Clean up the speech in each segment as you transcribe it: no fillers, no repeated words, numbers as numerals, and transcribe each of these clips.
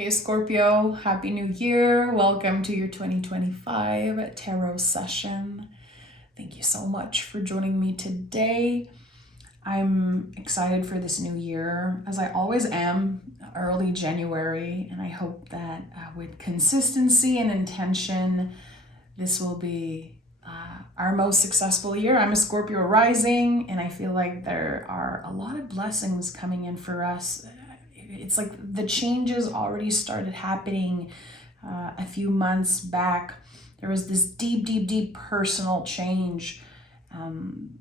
Hey Scorpio, Happy New Year. Welcome to your 2025 tarot session. Thank you so much for joining me today. I'm excited for this new year, as I always am, early January, and I hope that with consistency and intention, this will be our most successful year. I'm a Scorpio rising, and I feel like there are a lot of blessings coming in for us. It's like the changes already started happening a few months back. There was this deep personal change. And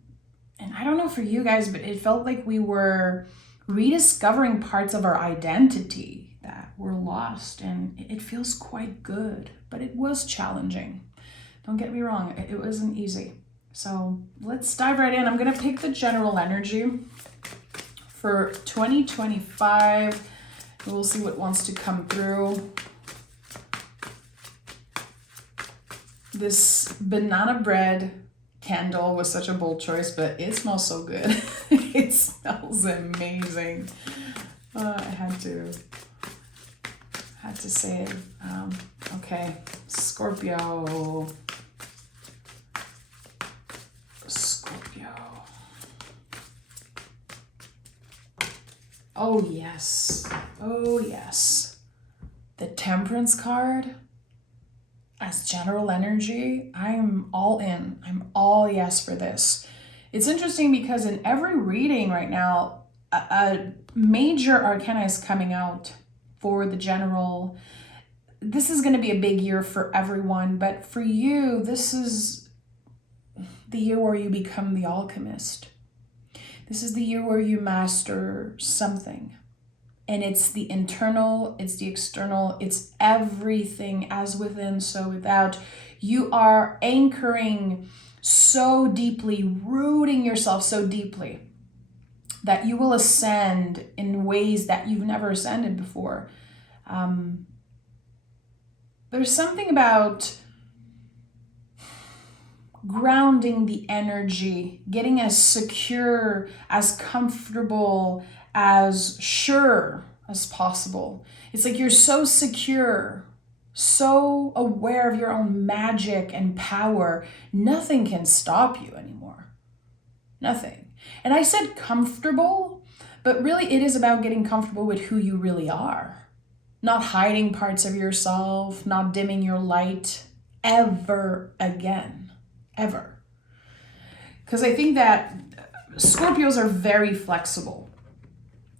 I don't know for you guys, but it felt like we were rediscovering parts of our identity that were lost. And it feels quite good, but it was challenging. Don't get me wrong, it wasn't easy. So let's dive right in. I'm going to pick the general energy for 2025. We'll see what wants to come through. This banana bread candle was such a bold choice, but it smells so good. It smells amazing. I had to say it. Okay, Scorpio. Oh yes, oh yes. The Temperance card as general energy, I'm all in. I'm all yes for this. It's interesting because in every reading right now, a major arcana is coming out for the general. This is going to be a big year for everyone, but for you, this is the year where you become the alchemist. This is the year where you master something. And it's the internal, it's the external, it's everything as within, so without. You are anchoring so deeply, rooting yourself so deeply that you will ascend in ways that you've never ascended before. There's something about grounding the energy, getting as secure, as comfortable, as sure as possible. It's like you're so secure, so aware of your own magic and power. Nothing can stop you anymore. Nothing. And I said comfortable, but really it is about getting comfortable with who you really are. Not hiding parts of yourself, not dimming your light ever again. Ever. Because I think that Scorpios are very flexible.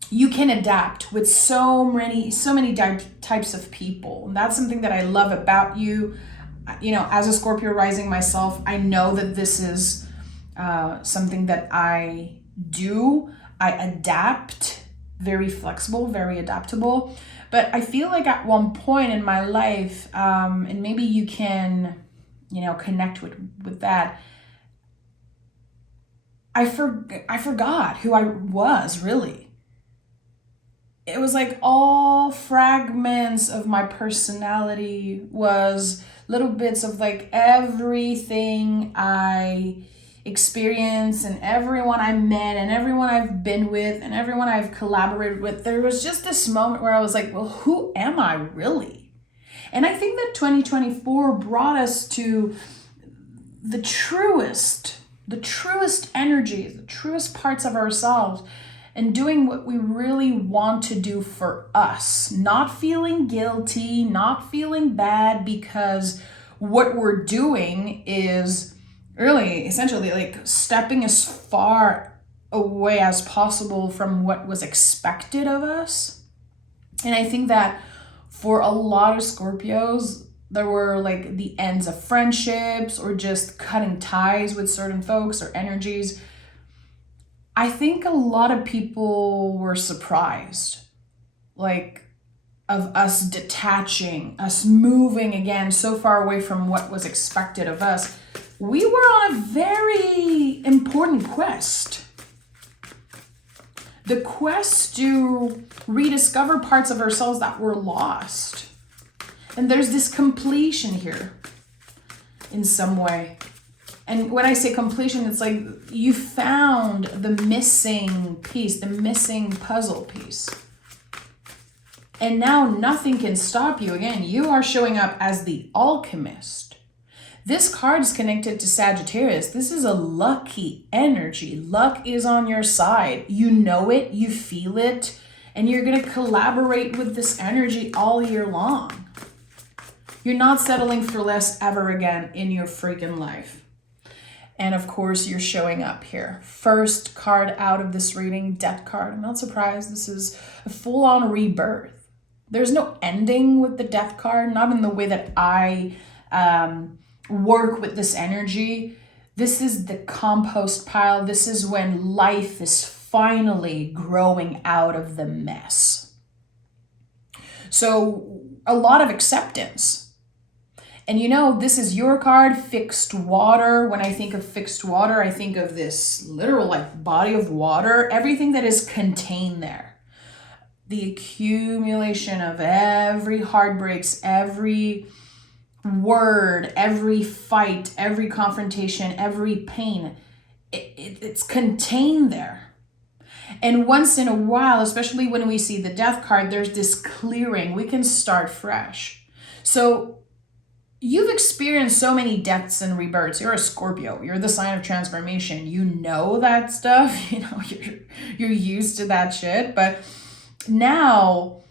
You can adapt with so many types of people. And that's something that I love about you. You know, as a Scorpio rising myself, I know that this is something that I do. I adapt, very flexible, very adaptable. But I feel like at one point in my life, and maybe you can connect with that. I forgot who I was, really. It was like all fragments of my personality was little bits of like everything I experienced and everyone I met and everyone I've been with and everyone I've collaborated with. There was just this moment where I was like, well, who am I really? And I think that 2024 brought us to the truest energies, the truest parts of ourselves, and doing what we really want to do for us. Not feeling guilty, not feeling bad, because what we're doing is really essentially like stepping as far away as possible from what was expected of us. And I think that for a lot of Scorpios, there were like the ends of friendships or just cutting ties with certain folks or energies. I think a lot of people were surprised, like, of us detaching, us moving again so far away from what was expected of us. We were on a very important quest. The quest to rediscover parts of ourselves that were lost. And there's this completion here in some way. And when I say completion, it's like you found the missing piece, the missing puzzle piece. And now nothing can stop you. Again, you are showing up as the Alchemist. This card is connected to Sagittarius. This is a lucky energy. Luck is on your side. You know it, you feel it, and you're going to collaborate with this energy all year long. You're not settling for less ever again in your freaking life. And of course, you're showing up here. First card out of this reading, Death card. I'm not surprised. This is a full-on rebirth. There's no ending with the Death card, not in the way that I work with this energy. This is the compost pile. This is when life is finally growing out of the mess. So a lot of acceptance. And you know, this is your card, fixed water. When I think of fixed water, I think of this literal like body of water, everything that is contained there. The accumulation of every heartbreaks, every word, every fight, every confrontation, every pain, it's contained there. And once in a while, especially when we see the Death card, there's this clearing. We can start fresh. So you've experienced so many deaths and rebirths. You're a Scorpio. You're the sign of transformation. You know that stuff. You know, you're used to that shit. But now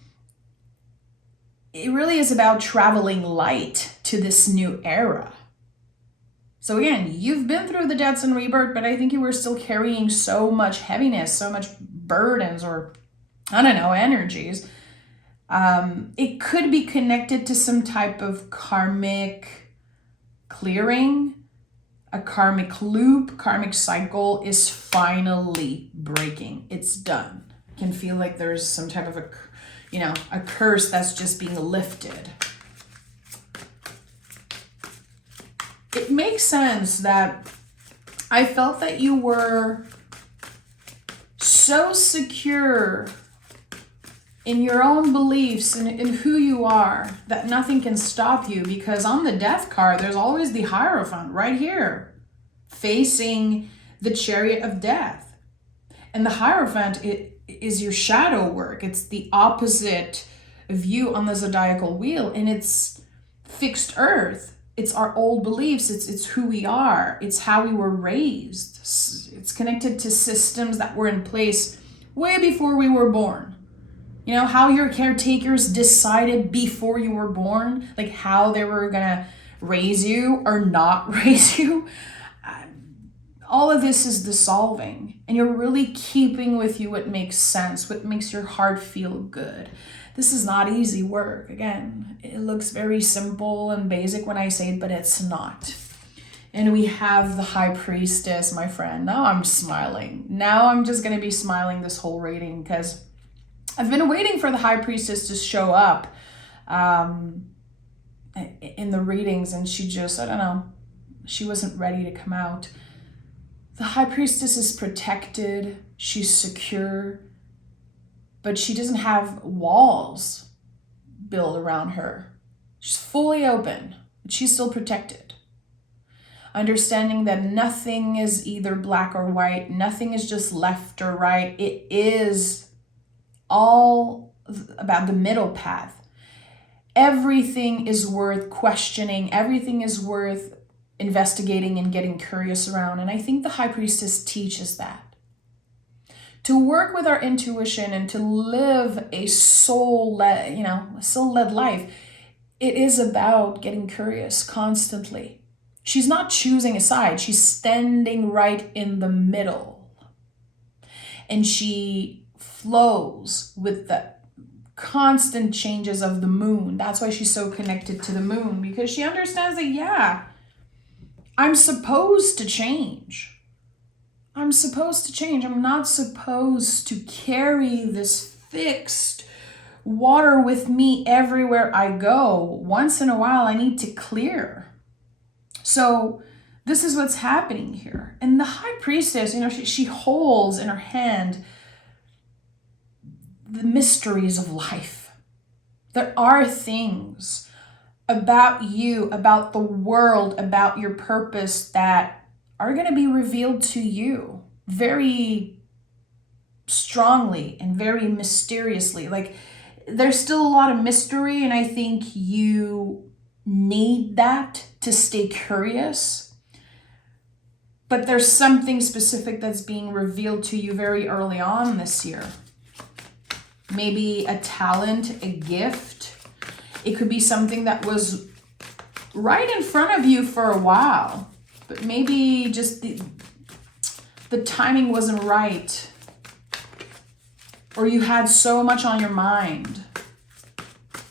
it really is about traveling light to this new era. So again, you've been through the deaths and rebirth, but I think you were still carrying so much heaviness, so much burdens, or I don't know, energies. It could be connected to some type of karmic clearing. A karmic loop, karmic cycle is finally breaking. It's done. It can feel like there's some type of a curse that's just being lifted. It makes sense that I felt that you were so secure in your own beliefs and in who you are that nothing can stop you, because on the Death card, there's always the Hierophant right here facing the Chariot of Death. And the Hierophant is your shadow work. It's the opposite view on the zodiacal wheel, and it's fixed earth. It's our old beliefs. It's who we are. It's how we were raised. It's connected to systems that were in place way before we were born. You know, how your caretakers decided before you were born, like how they were gonna raise you or not raise you. All of this is dissolving, and you're really keeping with you what makes sense, what makes your heart feel good. This is not easy work. Again, it looks very simple and basic when I say it, but it's not. And we have the High Priestess, my friend. Now I'm smiling. Now I'm just gonna be smiling this whole reading, because I've been waiting for the High Priestess to show up in the readings, and she just, I don't know, she wasn't ready to come out. The High Priestess is protected, she's secure, but she doesn't have walls built around her. She's fully open, but she's still protected. Understanding that nothing is either black or white, nothing is just left or right. It is all about the middle path. Everything is worth questioning. Everything is worth investigating and getting curious around. And I think the High Priestess teaches that. To work with our intuition and to live a soul-led life, it is about getting curious constantly. She's not choosing a side. She's standing right in the middle. And she flows with the constant changes of the moon. That's why she's so connected to the moon, because she understands that, yeah, I'm supposed to change. I'm supposed to change. I'm not supposed to carry this fixed water with me everywhere I go. Once in a while, I need to clear. So this is what's happening here. And the High Priestess, she holds in her hand the mysteries of life. There are things about you, about the world, about your purpose that are going to be revealed to you very strongly and very mysteriously. Like, there's still a lot of mystery, and I think you need that to stay curious. But there's something specific that's being revealed to you very early on this year. Maybe a talent, a gift. It could be something that was right in front of you for a while, but maybe just the timing wasn't right. Or you had so much on your mind.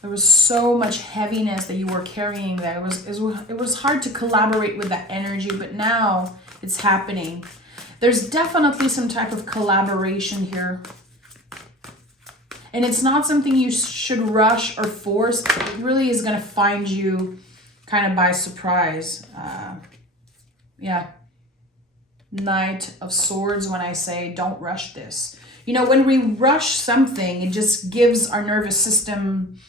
There was so much heaviness that you were carrying that it was hard to collaborate with that energy, but now it's happening. There's definitely some type of collaboration here. And it's not something you should rush or force. It really is going to find you kind of by surprise. Yeah. Knight of Swords when I say don't rush this. You know, when we rush something, it just gives our nervous system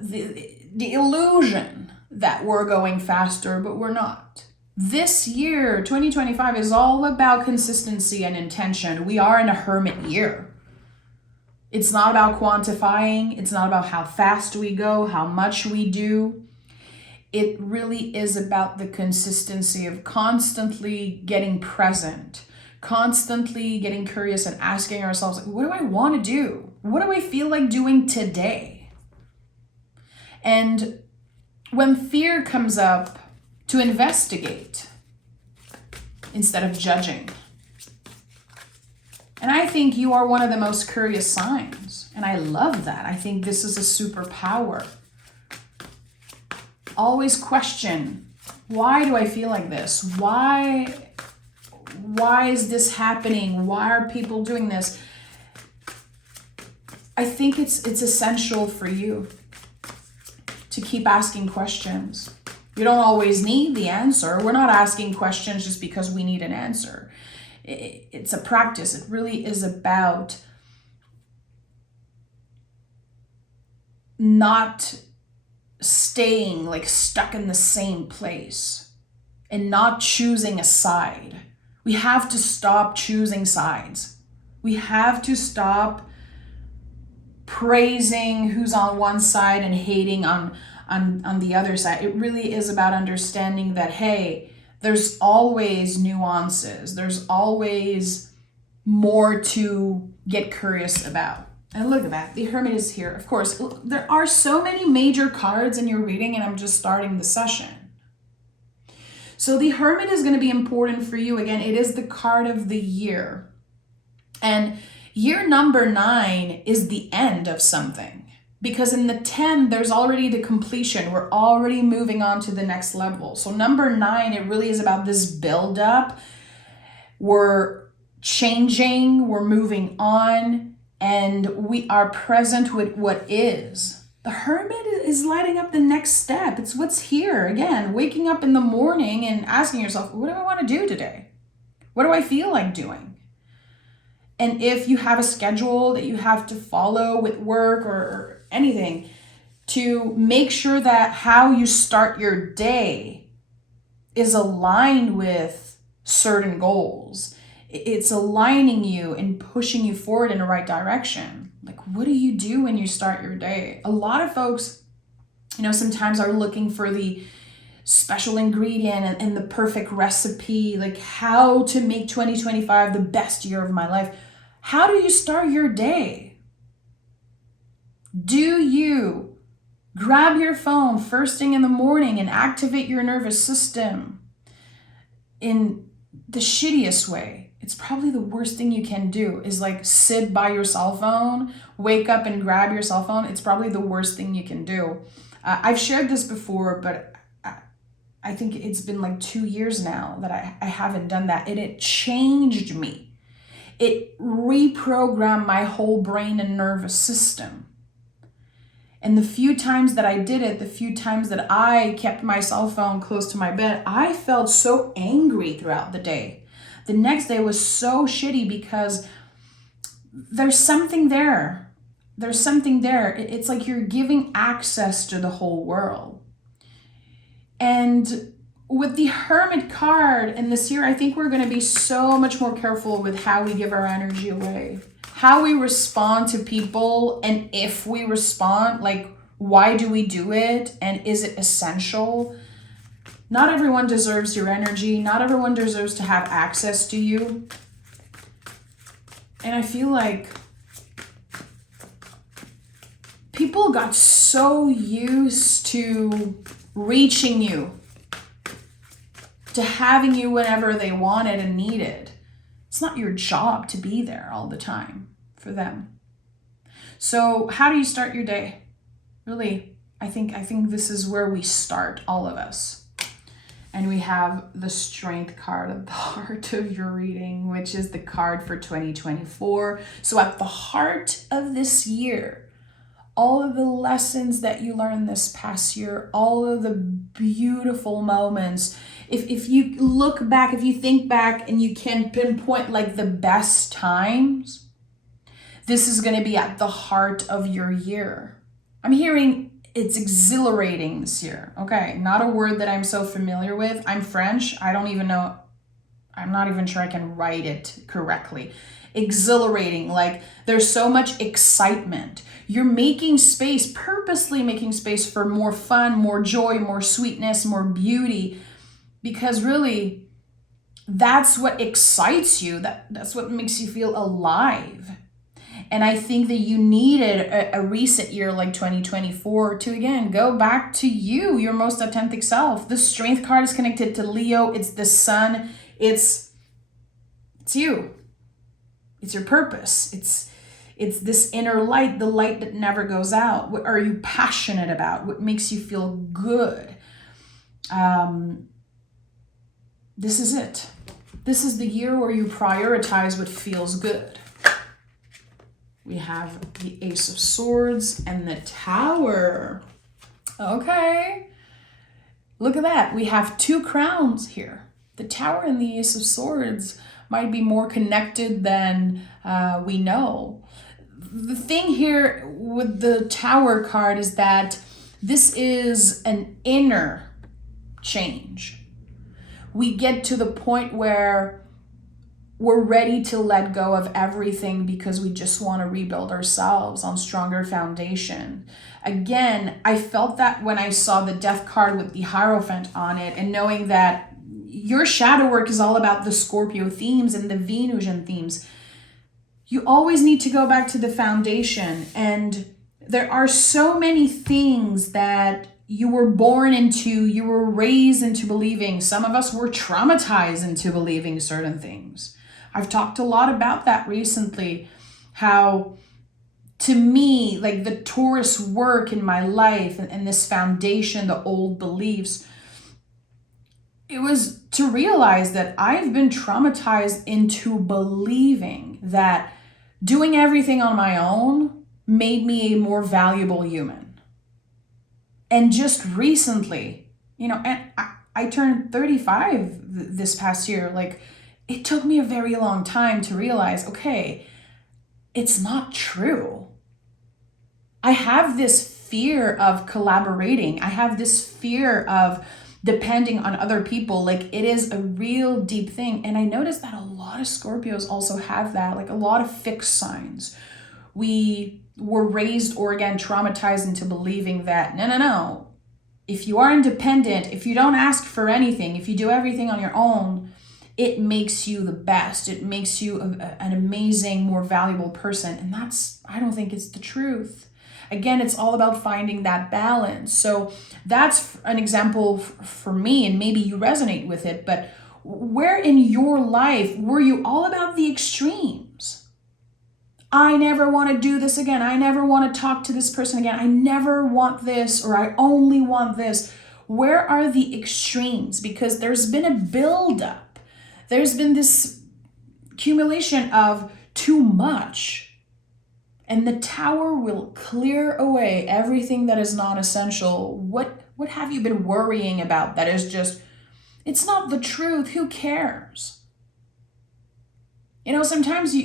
the illusion that we're going faster, but we're not. This year, 2025, is all about consistency and intention. We are in a hermit year. It's not about quantifying. It's not about how fast we go, how much we do. It really is about the consistency of constantly getting present, constantly getting curious and asking ourselves, what do I want to do? What do I feel like doing today? And when fear comes up, to investigate instead of judging. And I think you are one of the most curious signs. And I love that. I think this is a superpower. Always question, why do I feel like this? Why is this happening? Why are people doing this? I think it's essential for you to keep asking questions. You don't always need the answer. We're not asking questions just because we need an answer. It's a practice. It really is about not staying like stuck in the same place and not choosing a side. We have to stop choosing sides. We have to stop praising who's on one side and hating on the other side. It really is about understanding that, hey, there's always nuances. There's always more to get curious about. And look at that. The Hermit is here. Of course, there are so many major cards in your reading, and I'm just starting the session. So the Hermit is going to be important for you. Again, it is the card of the year. And year number 9 is the end of something. Because in the 10, there's already the completion. We're already moving on to the next level. So number 9, it really is about this build-up. We're changing, we're moving on, and we are present with what is. The Hermit is lighting up the next step. It's what's here. Again, waking up in the morning and asking yourself, what do I want to do today? What do I feel like doing? And if you have a schedule that you have to follow with work or anything, to make sure that how you start your day is aligned with certain goals. It's aligning you and pushing you forward in the right direction. Like, what do you do when you start your day? A lot of folks, sometimes are looking for the special ingredient and the perfect recipe, like how to make 2025 the best year of my life. How do you start your day? Do you grab your phone first thing in the morning and activate your nervous system in the shittiest way? It's probably the worst thing you can do is like sit by your cell phone, wake up and grab your cell phone. It's probably the worst thing you can do. I've shared this before, but I think it's been like 2 years now that I haven't done that. And it changed me. It reprogrammed my whole brain and nervous system. And the few times that I did it, the few times that I kept my cell phone close to my bed, I felt so angry throughout the day. The next day was so shitty because there's something there. There's something there. It's like you're giving access to the whole world. And with the Hermit card in this year, I think we're going to be so much more careful with how we give our energy away. how we respond to people, and if we respond, like, why do we do it, and is it essential? Not everyone deserves your energy. Not everyone deserves to have access to you. And I feel like people got so used to reaching you, to having you whenever they wanted and needed. It's not your job to be there all the time for them. So how do you start your day? Really, I think this is where we start, all of us. And we have the Strength card at the heart of your reading, which is the card for 2024. So at the heart of this year, all of the lessons that you learned this past year, all of the beautiful moments. If you look back, if you think back and you can pinpoint like the best times, this is going to be at the heart of your year. I'm hearing it's exhilarating this year. Okay, not a word that I'm so familiar with. I'm French. I don't even know. I'm not even sure I can write it correctly. Exhilarating, like there's so much excitement. You're making space, purposely making space for more fun, more joy, more sweetness, more beauty, because really that's what excites you. That's what makes you feel alive. And I think that you needed a reset year like 2024 to, again, go back to you, your most authentic self. The Strength card is connected to Leo. It's the sun. It's you. It's your purpose. It's this inner light, the light that never goes out. What are you passionate about? What makes you feel good? This is it. This is the year where you prioritize what feels good. We have the Ace of Swords and the Tower. Okay. Look at that. We have two crowns here. The Tower and the Ace of Swords might be more connected than we know. The thing here with the Tower card is that this is an inner change. We get to the point where we're ready to let go of everything because we just want to rebuild ourselves on stronger foundation. Again, I felt that when I saw the Death card with the Hierophant on it, and knowing that your shadow work is all about the Scorpio themes and the Venusian themes. You always need to go back to the foundation. And there are so many things that you were born into, you were raised into believing. Some of us were traumatized into believing certain things. I've talked a lot about that recently, how to me, like the Taurus work in my life and this foundation, the old beliefs, it was to realize that I've been traumatized into believing that doing everything on my own made me a more valuable human. And just recently, and I turned 35 this past year, like, it took me a very long time to realize, okay, it's not true. I have this fear of collaborating. I have this fear of depending on other people. Like, it is a real deep thing. And I noticed that a lot of Scorpios also have that, like a lot of fixed signs. We were raised or, again, traumatized into believing that, no. If you are independent, if you don't ask for anything, if you do everything on your own, it makes you the best. It makes you an amazing, more valuable person. And I don't think it's the truth. Again, it's all about finding that balance. So that's an example for me, and maybe you resonate with it, but where in your life were you all about the extremes? I never want to do this again. I never want to talk to this person again. I never want this, or I only want this. Where are the extremes? Because there's been a buildup. There's been this accumulation of too much. And the Tower will clear away everything that is not essential. What have you been worrying about that is just, it's not the truth. Who cares? Sometimes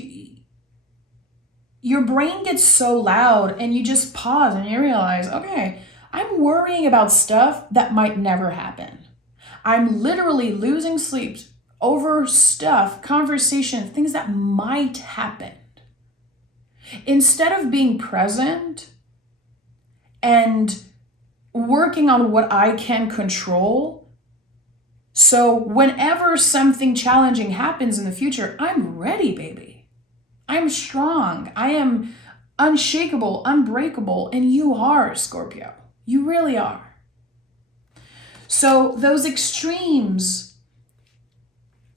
your brain gets so loud and you just pause and you realize, okay, I'm worrying about stuff that might never happen. I'm literally losing sleep over stuff, conversation, things that might happen. Instead of being present and working on what I can control, so whenever something challenging happens in the future, I'm ready, baby. I'm strong. I am unshakable, unbreakable, and you are, Scorpio. You really are. So those extremes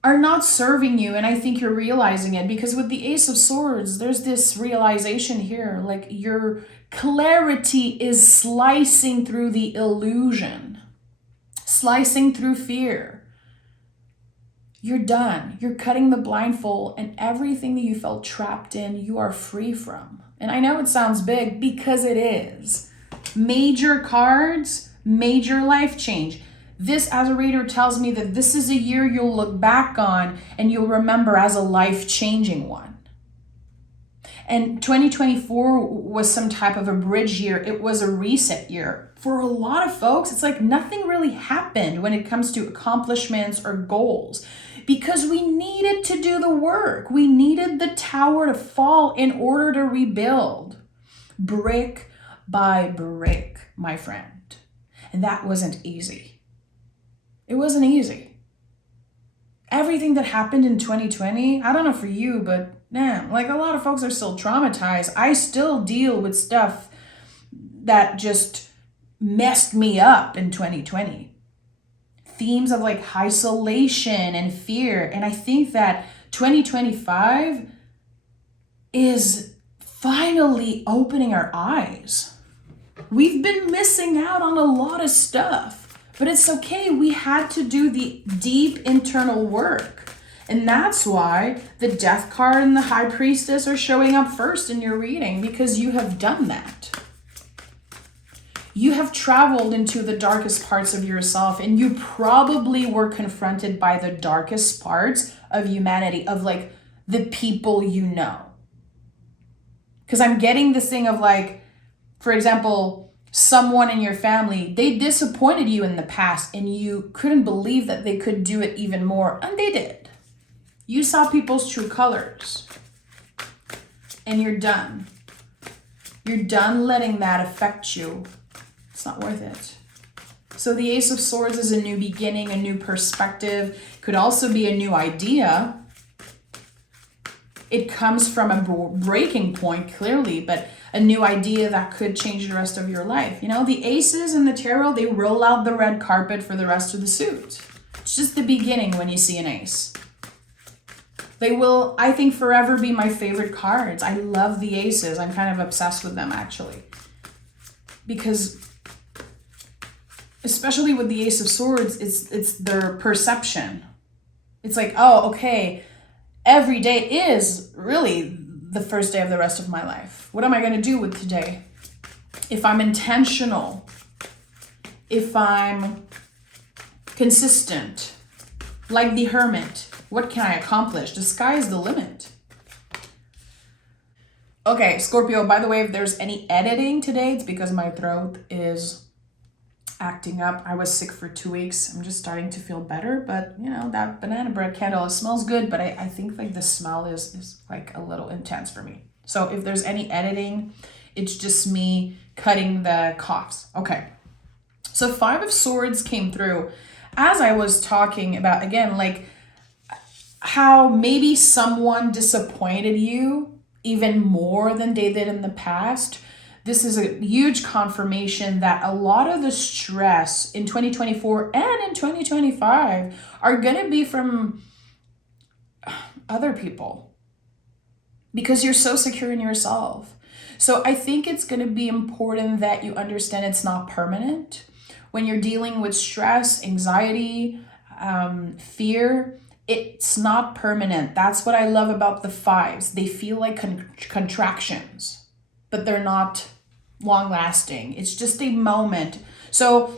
are not serving you, and I think you're realizing it, because with the Ace of Swords, there's this realization here, like your clarity is slicing through the illusion, slicing through fear. You're done. You're cutting the blindfold, and everything that you felt trapped in, you are free from. And I know it sounds big, because it is. Major cards, major life change. This, as a reader, tells me that this is a year you'll look back on and you'll remember as a life-changing one. And 2024 was some type of a bridge year. It was a reset year. For a lot of folks, it's like nothing really happened when it comes to accomplishments or goals, because we needed to do the work. We needed the tower to fall in order to rebuild, brick by brick, my friend. And that wasn't easy. It wasn't easy. Everything that happened in 2020, I don't know for you, but man, like a lot of folks are still traumatized. I still deal with stuff that just messed me up in 2020. Themes of like isolation and fear. And I think that 2025 is finally opening our eyes. We've been missing out on a lot of stuff, but it's okay. We had to do the deep internal work. And that's why the Death card and the High Priestess are showing up first in your reading, because you have done that. You have traveled into the darkest parts of yourself, and you probably were confronted by the darkest parts of humanity, of like the people you know. Because I'm getting this thing of like, for example, someone in your family, they disappointed you in the past and you couldn't believe that they could do it even more, and they did. You saw people's true colors, and you're done. You're done letting that affect you. It's not worth it. So the Ace of Swords is a new beginning, a new perspective. Could also be a new idea. It comes from a breaking point, clearly, but a new idea that could change the rest of your life. You know, the aces in the tarot, they roll out the red carpet for the rest of the suit. It's just the beginning when you see an ace. They will, I think, forever be my favorite cards. I love the aces. I'm kind of obsessed with them, actually. Because, especially with the Ace of Swords, it's their perception. It's like, oh, okay, every day is really the first day of the rest of my life. What am I going to do with today? If I'm intentional, if I'm consistent, like the Hermit, what can I accomplish? The sky is the limit. Okay, Scorpio, by the way, if there's any editing today, it's because my throat is acting up. I was sick for 2 weeks. I'm just starting to feel better, but you know, that banana bread candle, it smells good, but I think like the smell is like a little intense for me. So if there's any editing, it's just me cutting the coughs. Okay. So 5 of Swords came through as I was talking about, again, like how maybe someone disappointed you even more than they did in the past. This is a huge confirmation that a lot of the stress in 2024 and in 2025 are going to be from other people, because you're so secure in yourself. So I think it's going to be important that you understand it's not permanent. When you're dealing with stress, anxiety, fear, it's not permanent. That's what I love about the 5s. They feel like contractions, but they're not long lasting. It's just a moment. So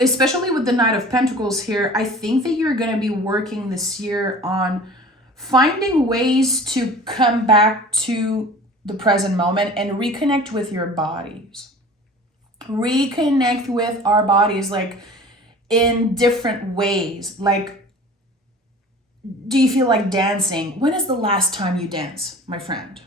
especially with the Knight of Pentacles here, I think that you're going to be working this year on finding ways to come back to the present moment and reconnect with your bodies. Reconnect with our bodies, like in different ways. Like, do you feel like dancing? When is the last time you dance, my friend?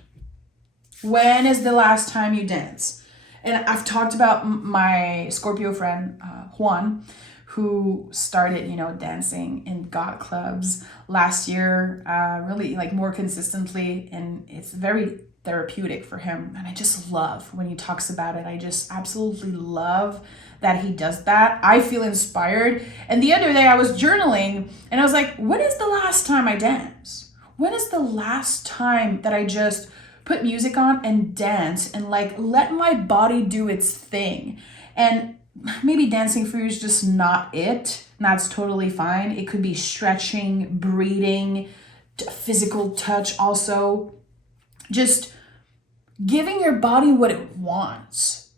When is the last time you dance? And I've talked about my Scorpio friend, Juan, who started, dancing in God clubs last year, really like more consistently. And it's very therapeutic for him. And I just love when he talks about it. I just absolutely love that he does that. I feel inspired. And the other day I was journaling and I was like, when is the last time I danced? When is the last time that I just put music on and dance and like let my body do its thing? And maybe dancing for you is just not it. And that's totally fine. It could be stretching, breathing, physical touch also. Just giving your body what it wants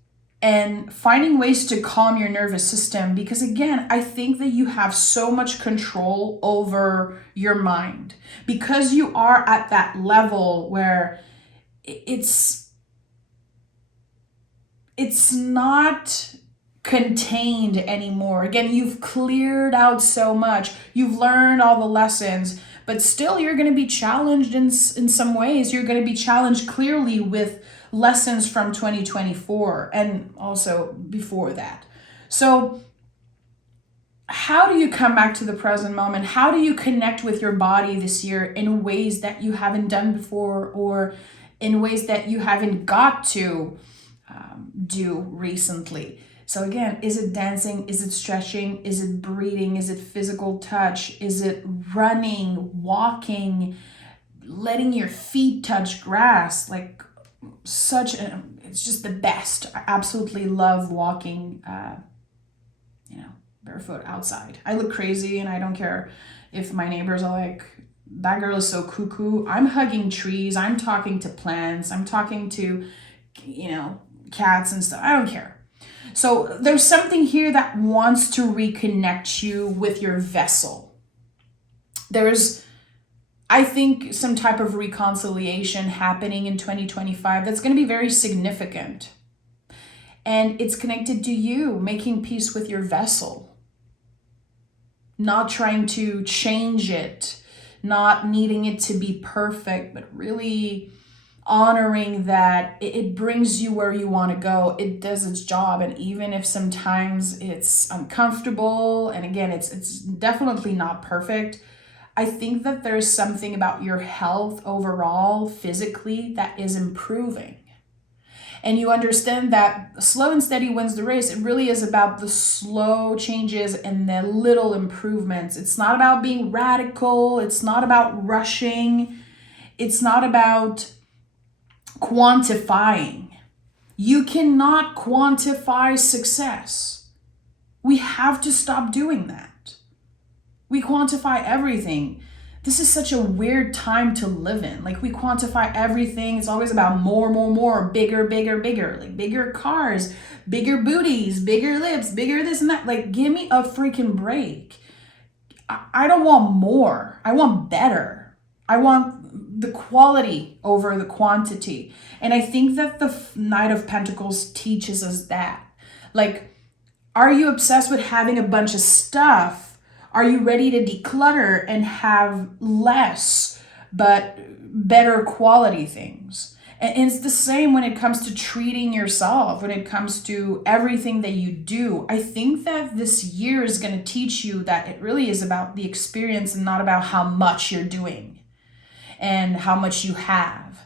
and finding ways to calm your nervous system. Because again, I think that you have so much control over your mind because you are at that level where it's not contained anymore. Again, you've cleared out so much. You've learned all the lessons, but still you're going to be challenged in some ways. You're going to be challenged clearly with lessons from 2024 and also before that. So how do you come back to the present moment? How do you connect with your body this year in ways that you haven't done before, or in ways that you haven't got to do recently? So again, is it dancing? Is it stretching? Is it breathing? Is it physical touch? Is it running, walking, letting your feet touch grass? Like it's just the best. I absolutely love walking, barefoot outside. I look crazy and I don't care if my neighbors are like, that girl is so cuckoo. I'm hugging trees. I'm talking to plants. I'm talking to, cats and stuff. I don't care. So there's something here that wants to reconnect you with your vessel. There's, I think, some type of reconciliation happening in 2025 that's going to be very significant. And it's connected to you making peace with your vessel. Not trying to change it, not needing it to be perfect, but really honoring that it brings you where you want to go. It does its job. And even if sometimes it's uncomfortable, and again, it's definitely not perfect, I think that there's something about your health overall, physically, that is improving. And you understand that slow and steady wins the race. It really is about the slow changes and the little improvements. It's not about being radical. It's not about rushing. It's not about quantifying. You cannot quantify success. We have to stop doing that. We quantify everything. This is such a weird time to live in. Like, we quantify everything. It's always about more, bigger, like bigger cars, bigger booties, bigger lips, bigger this and that. Like, give me a freaking break. I don't want more. I want better. I want the quality over the quantity. And I think that the Knight of Pentacles teaches us that. Like, are you obsessed with having a bunch of stuff? Are you ready to declutter and have less, but better quality things? And it's the same when it comes to treating yourself, when it comes to everything that you do. I think that this year is going to teach you that it really is about the experience and not about how much you're doing and how much you have.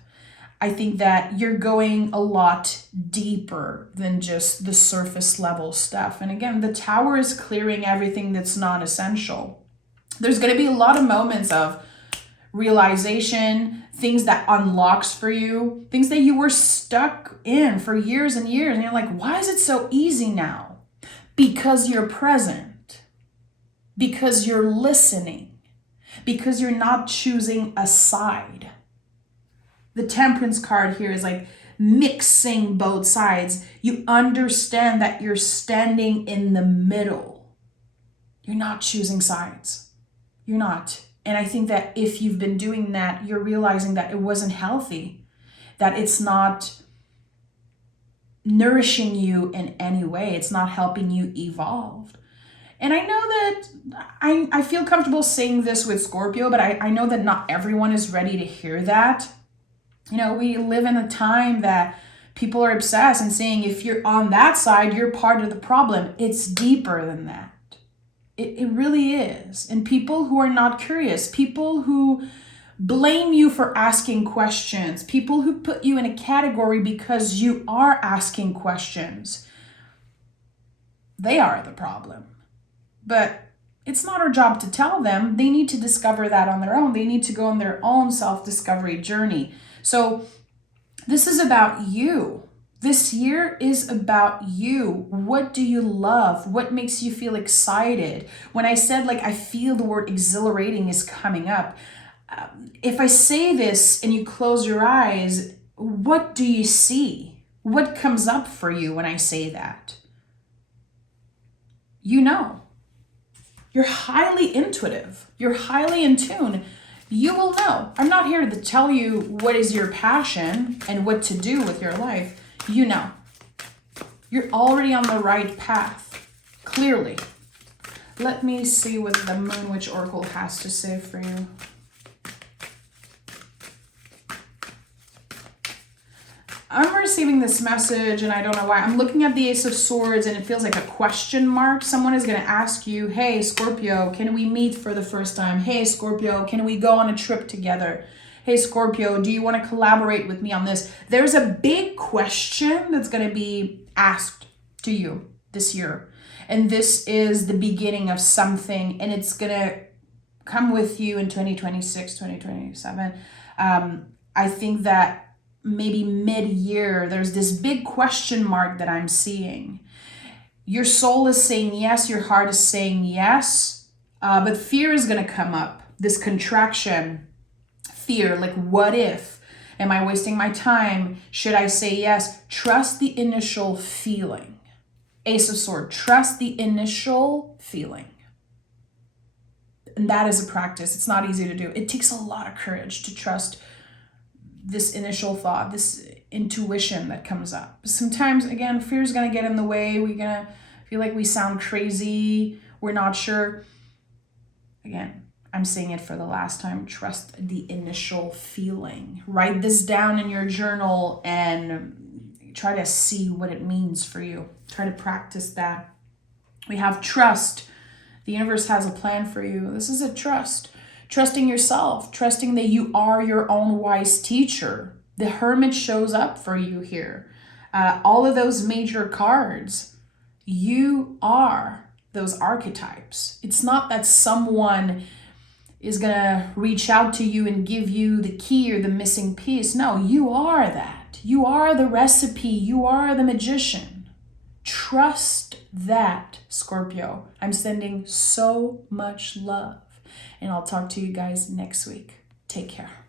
I think that you're going a lot deeper than just the surface level stuff. And again, the Tower is clearing everything that's non-essential. There's going to be a lot of moments of realization, things that unlocks for you, things that you were stuck in for years and years. And you're like, why is it so easy now? Because you're present, because you're listening, because you're not choosing a side. The Temperance card here is like mixing both sides. You understand that you're standing in the middle. You're not choosing sides. You're not. And I think that if you've been doing that, you're realizing that it wasn't healthy, that it's not nourishing you in any way. It's not helping you evolve. And I know that I feel comfortable saying this with Scorpio, but I know that not everyone is ready to hear that. You know, we live in a time that people are obsessed and saying if you're on that side, you're part of the problem. It's deeper than that. It really is. And people who are not curious, people who blame you for asking questions, people who put you in a category because you are asking questions, they are the problem. But it's not our job to tell them. They need to discover that on their own. They need to go on their own self-discovery journey. So this is about you. This year is about you. What do you love? What makes you feel excited? When I said, like, I feel the word exhilarating is coming up. If I say this and you close your eyes, what do you see? What comes up for you when I say that? You know. You're highly intuitive. You're highly in tune. You will know. I'm not here to tell you what is your passion and what to do with your life. You know. You're already on the right path. Clearly. Let me see what the Moon Witch Oracle has to say for you. I'm receiving this message and I don't know why. I'm looking at the Ace of Swords and it feels like a question mark. Someone is going to ask you, hey, Scorpio, can we meet for the first time? Hey, Scorpio, can we go on a trip together? Hey, Scorpio, do you want to collaborate with me on this? There's a big question that's going to be asked to you this year. And this is the beginning of something, and it's going to come with you in 2026, 2027. I think that maybe mid-year, there's this big question mark that I'm seeing. Your soul is saying yes, your heart is saying yes, but fear is going to come up, this contraction. Fear, like what if? Am I wasting my time? Should I say yes? Trust the initial feeling. Ace of Swords, trust the initial feeling. And that is a practice. It's not easy to do. It takes a lot of courage to trust this initial thought, this intuition that comes up. Sometimes, again, fear is going to get in the way. We're going to feel like we sound crazy. We're not sure. Again, I'm saying it for the last time. Trust the initial feeling. Write this down in your journal and try to see what it means for you. Try to practice that. We have trust. The universe has a plan for you. This is a trust. Trusting yourself. Trusting that you are your own wise teacher. The Hermit shows up for you here. All of those major cards. You are those archetypes. It's not that someone is going to reach out to you and give you the key or the missing piece. No, you are that. You are the recipe. You are the magician. Trust that, Scorpio. I'm sending so much love. And I'll talk to you guys next week. Take care.